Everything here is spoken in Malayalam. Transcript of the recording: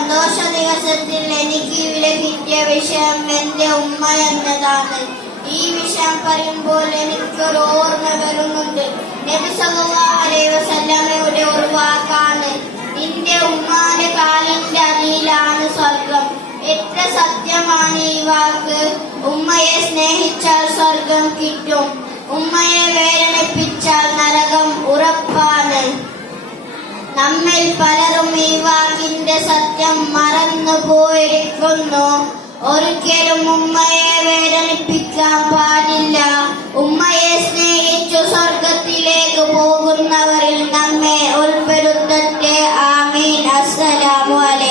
സന്തോഷ ദിവസത്തിൽ എനിക്ക് ഇവിടെ കിട്ടിയ വിഷയം എന്റെ ഉമ്മ എന്നതാണ്. ഈ വിഷയം പറയുമ്പോൾ എനിക്കൊരു ഓർമ്മ വരുന്നുണ്ട്. നബി സല്ലല്ലാഹു അലൈഹി വസല്ലമയുടെ ഒരു വാക്കാണ്, നിന്റെ ഉമ്മാന്റെ കാലിന്റെ അടിയിലാണ് സ്വർഗം. എത്ര സത്യമാണ് ഈ വാക്ക്. ഉമ്മയെ സ്നേഹിച്ചാൽ സ്വർഗം കിട്ടും, ഉമ്മയെ വേദനിപ്പിച്ചാൽ നരകം ഉറപ്പാണ്. നമ്മിൽ പലരും ഈ വാക്കിന്റെ സത്യം മറന്നു പോയിരിക്കുന്നു. ഒരിക്കലും ഉമ്മയെ വേദനിപ്പിക്കാൻ പാടില്ല. ഉമ്മയെ സ്നേഹിച്ചു സ്വർഗത്തിലേക്ക് പോകുന്നവരിൽ നമ്മെ ഉൾപ്പെടുത്തട്ടെ. ആമീൻ. അസ്സലാമു അലൈക്കും.